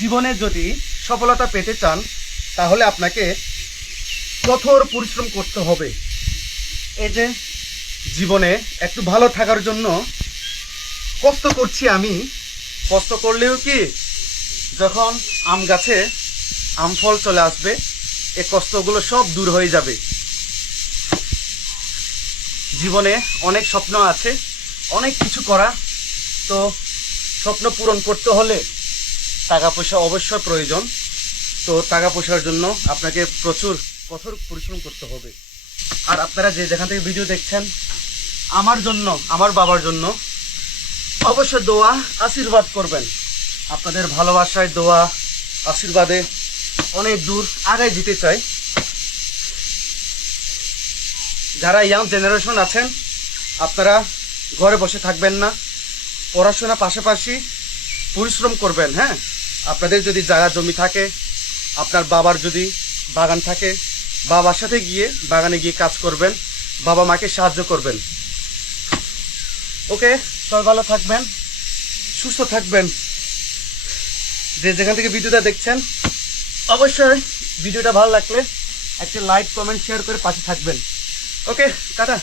জীবনে যদি সফলতা পেতে চান তাহলে আপনাকে কঠোর পরিশ্রম করতে হবে। এই যে জীবনে একটু ভালো থাকার জন্য কষ্ট করছি আমি, কষ্ট করলেও কি যখন আম গাছে আম ফল চলে আসবে এই কষ্টগুলো সব দূর হয়ে যাবে। জীবনে অনেক স্বপ্ন আছে, অনেক কিছু করা, তো স্বপ্ন পূরণ করতে হলে টাকা পয়সা অবশ্যই প্রয়োজন। তো টাকা পয়সার জন্য আপনাকে প্রচুর কঠোর পরিশ্রম করতে হবে। আর আপনারা যে যেখান থেকে ভিডিও দেখছেন আমার জন্য, আমার বাবার জন্য অবশ্যই দোয়া আশীর্বাদ করবেন। আপনাদের ভালোবাসায়, দোয়া, আশীর্বাদে অনেক দূর আগায় যেতে চাই। যারা ইয়াং জেনারেশন আছেন আপনারা ঘরে বসে থাকবেন না, পড়াশোনা পাশাপাশি পরিশ্রম করবেন। হ্যাঁ, আপনাদের যদি জায়গা জমি থাকে, আপনার বাবার যদি বাগান থাকে, বাবার সাথে গিয়ে বাগানে গিয়ে কাজ করবেন, বাবা মাকে সাহায্য করবেন। ওকে, সবাই ভালো থাকবেন, সুস্থ থাকবেন। যে যেখান থেকে ভিডিওটা দেখছেন অবশ্যই ভিডিওটা ভালো লাগলে একটা লাইক, কমেন্ট, শেয়ার করে পাশে থাকবেন। ওকে, টাটা।